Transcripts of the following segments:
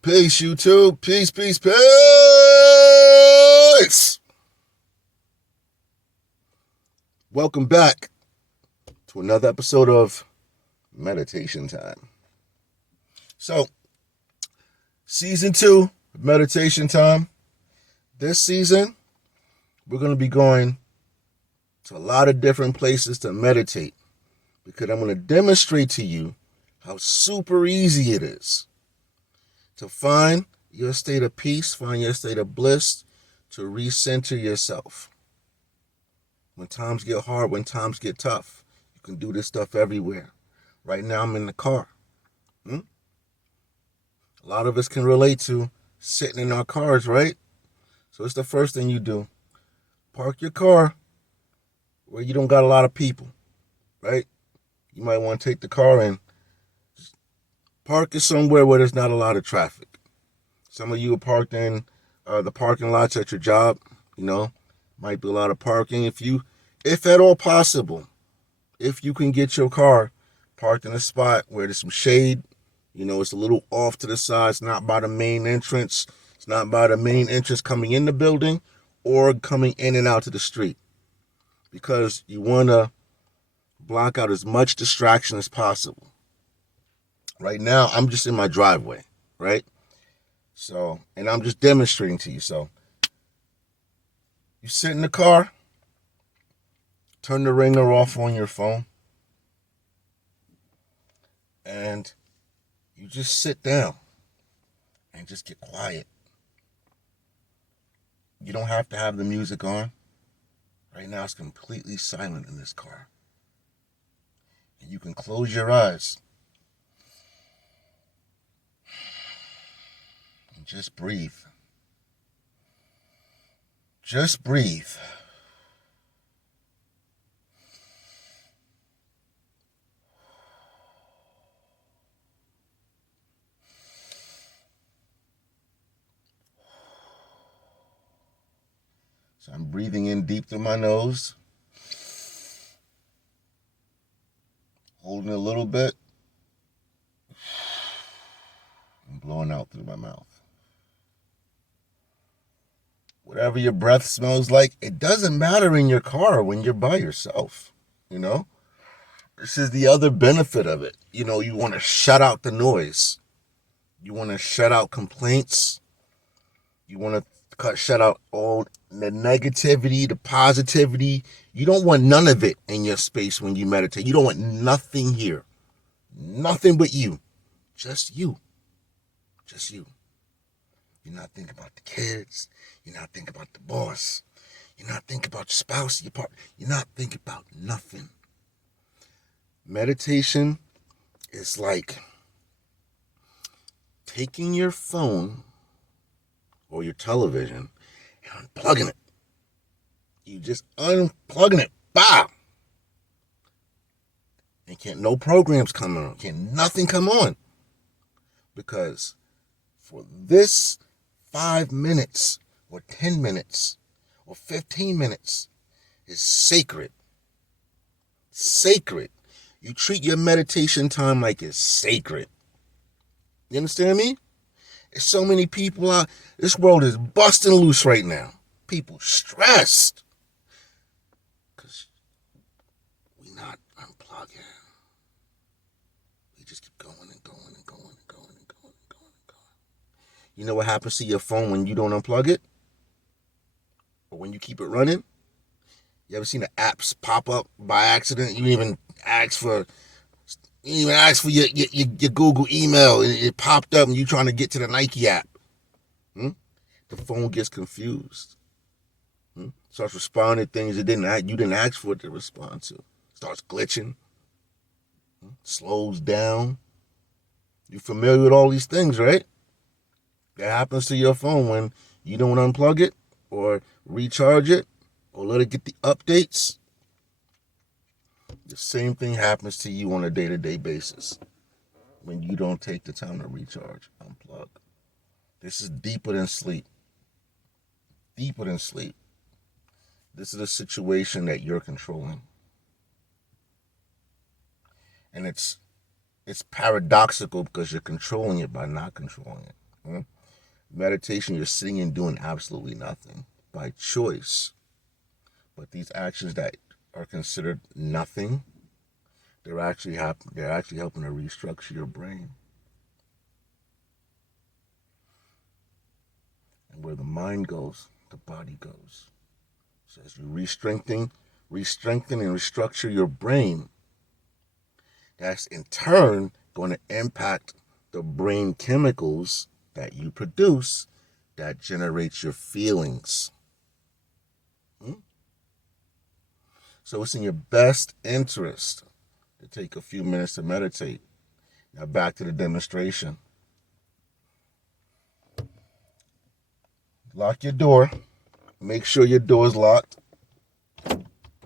Peace, YouTube. Peace, peace, peace. Welcome back to another episode of Meditation Time. So, season 2, Meditation Time. This season, we're going to be going to a lot of different places to meditate because I'm going to demonstrate to you how super easy it is to find your state of peace, find your state of bliss, to recenter yourself. When times get hard, when times get tough, you can do this stuff everywhere. Right now, I'm in the car. A lot of us can relate to sitting in our cars, right? So it's the first thing you do. Park your car where you don't got a lot of people, right? You might want to take the car and park it somewhere where there's not a lot of traffic. Some of you are parked in the parking lots at your job, might be a lot of parking. If at all possible, if you can get your car parked in a spot where there's some shade, it's a little off to the side, it's not by the main entrance, it's not by the main entrance coming in the building or coming in and out to the street, because you want to block out as much distraction as possible. Right now, I'm just in my driveway, right? So, and I'm just demonstrating to you. So, you sit in the car, turn the ringer off on your phone, and you just sit down and just get quiet. You don't have to have the music on. Right now, it's completely silent in this car. And you can close your eyes and just breathe. Just breathe. So I'm breathing in deep through my nose, holding a little bit, and blowing out through my mouth. Whatever your breath smells like, it doesn't matter in your car when you're by yourself, This is the other benefit of it. You want to shut out the noise. You want to shut out complaints. You want to shut out all the negativity, the positivity. You don't want none of it in your space when you meditate. You don't want nothing here. Nothing but you. Just you. Just you. You're not thinking about the kids. You're not thinking about the boss. You're not thinking about your spouse, your partner. You're not thinking about nothing. Meditation is like taking your phone or your television and unplugging it. You just unplugging it. Bow. And can't no programs come on. Can't nothing come on. Because for this 5 minutes or 10 minutes or 15 minutes is sacred. Sacred. You treat your meditation time like it's sacred. You understand me? There's so many people out. This world is busting loose right now. People stressed. Because we not unplugging. We just keep going and going and going and going and going and going and going. You know what happens to your phone when you don't unplug it? Or when you keep it running? You ever seen the apps pop up by accident? You didn't even ask for your Google email, and it popped up and you trying to get to the Nike app. The phone gets confused. Starts responding to things you didn't ask for it to respond to. Starts glitching. Slows down. You're familiar with all these things, right? That happens to your phone when you don't unplug it or recharge it or let it get the updates. The same thing happens to you on a day-to-day basis when you don't take the time to recharge, unplug. This is deeper than sleep. Deeper than sleep. This is a situation that you're controlling. And it's paradoxical because you're controlling it by not controlling it, Meditation, you're sitting and doing absolutely nothing by choice. But these actions that are considered nothing, they're actually helping to restructure your brain. And where the mind goes, the body goes. So as you re-strengthen and restructure your brain, that's in turn going to impact the brain chemicals that you produce that generates your feelings. So it's in your best interest to take a few minutes to meditate. Now back to the demonstration. Lock your door. Make sure your door is locked,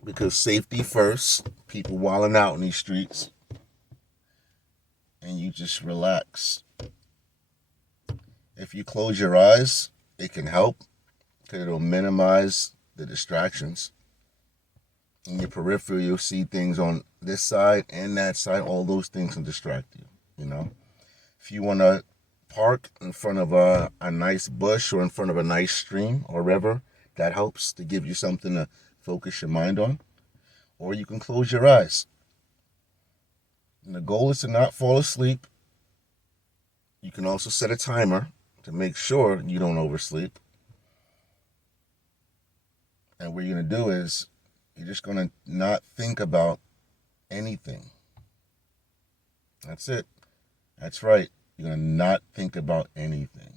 because safety first. People wilding out in these streets. And you just relax. If you close your eyes, it can help, because it'll minimize the distractions. In your periphery, you'll see things on this side and that side. All those things can distract you, you know. If you want to park in front of a nice bush or in front of a nice stream or river, that helps to give you something to focus your mind on. Or you can close your eyes. And the goal is to not fall asleep. You can also set a timer to make sure you don't oversleep. And what you're going to do is you're just going to not think about anything. That's it. That's right. You're going to not think about anything.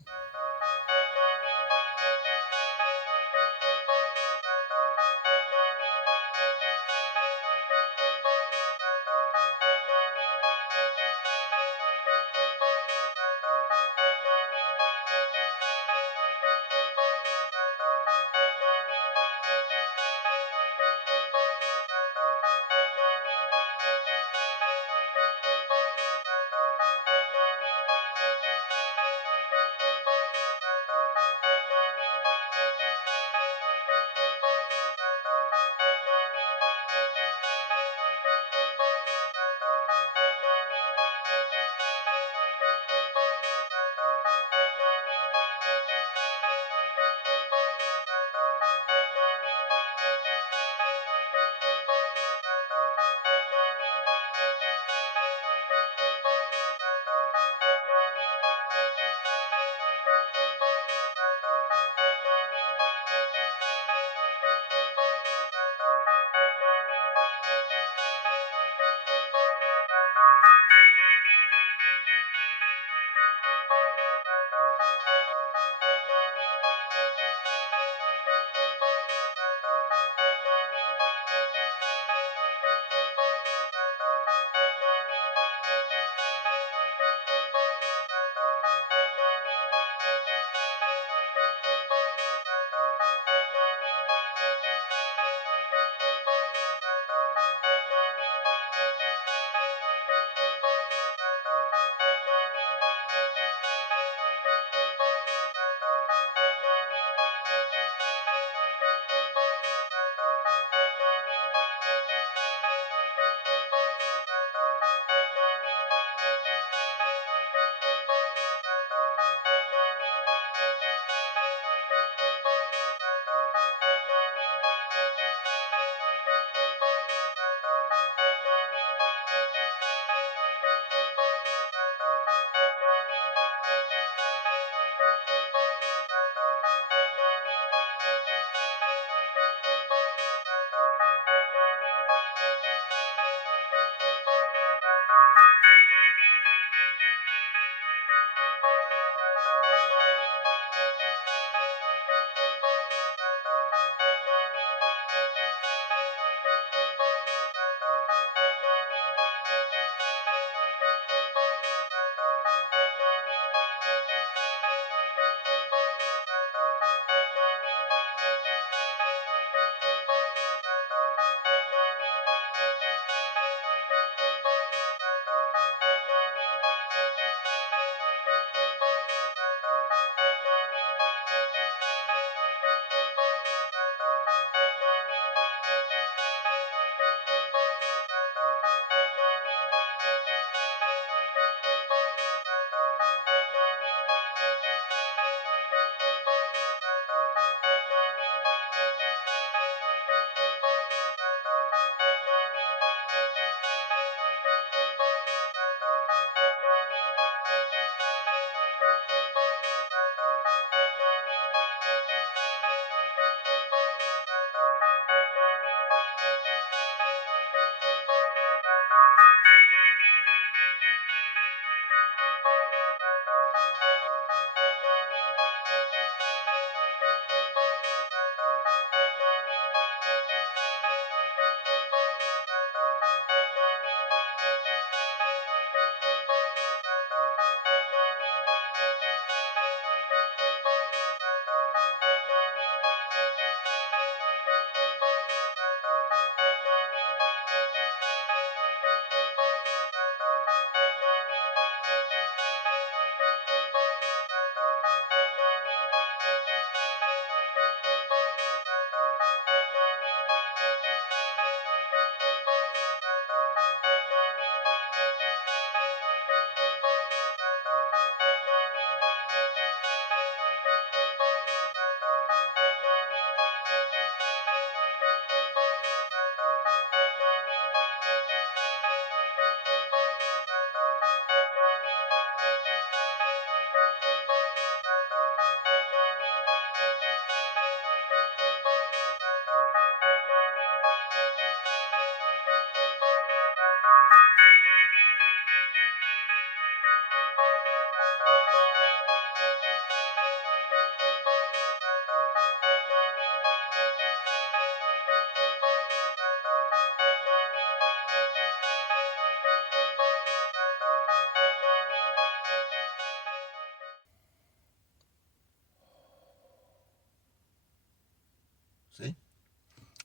See?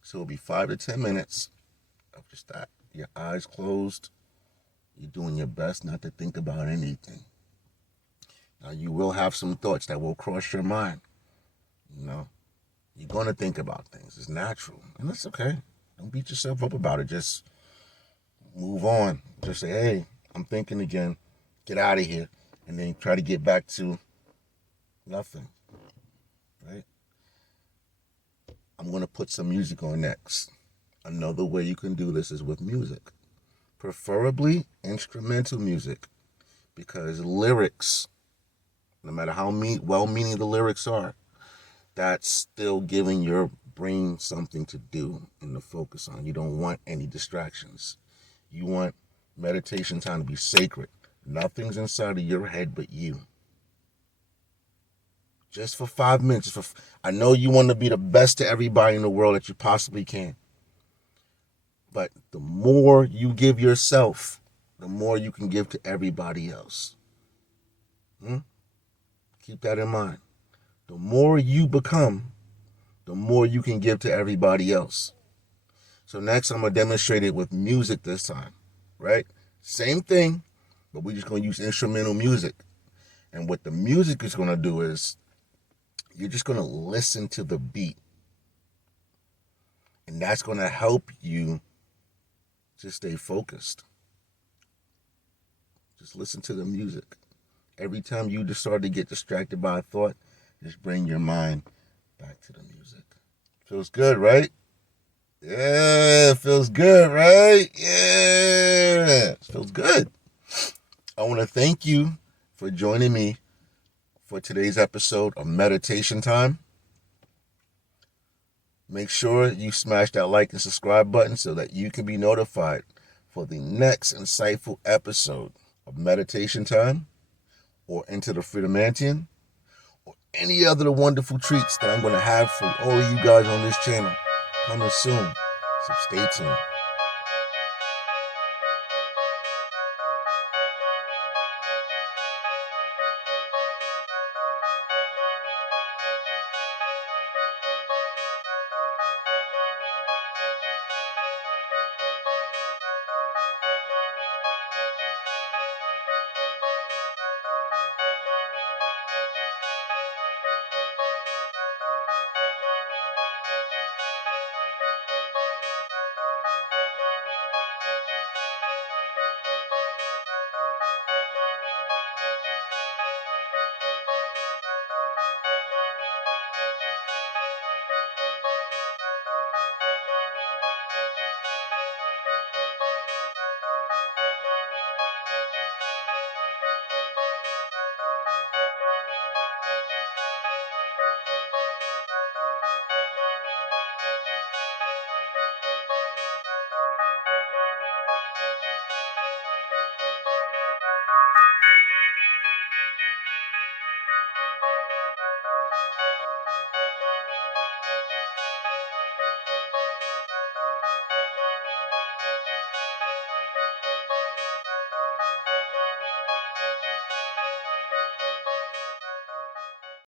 So it'll be 5 to 10 minutes of just that. Your eyes closed. You're doing your best not to think about anything. Now, you will have some thoughts that will cross your mind. You know, you're going to think about things. It's natural. And that's okay. Don't beat yourself up about it. Just move on. Just say, hey, I'm thinking again. Get out of here. And then try to get back to nothing. Right? I'm going to put some music on next. Another way you can do this is with music. Preferably instrumental music. Because lyrics, no matter how well-meaning the lyrics are, that's still giving your brain something to do and to focus on. You don't want any distractions. You want meditation time to be sacred. Nothing's inside of your head but you. Just for 5 minutes. I know you want to be the best to everybody in the world that you possibly can. But the more you give yourself, the more you can give to everybody else. Keep that in mind. The more you become, the more you can give to everybody else. So next I'm going to demonstrate it with music this time, right? Same thing, but we're just going to use instrumental music. And what the music is going to do is you're just going to listen to the beat. And that's going to help you to stay focused. Just listen to the music. Every time you just start to get distracted by a thought, just bring your mind back to the music. Feels good, right? Yeah, feels good, right? Yeah, feels good. I want to thank you for joining me for today's episode of Meditation Time. Make sure you smash that like and subscribe button so that you can be notified for the next insightful episode of Meditation Time or Into the Freedomdeus, or any other wonderful treats that I'm going to have for all of you guys on this channel coming soon. So stay tuned.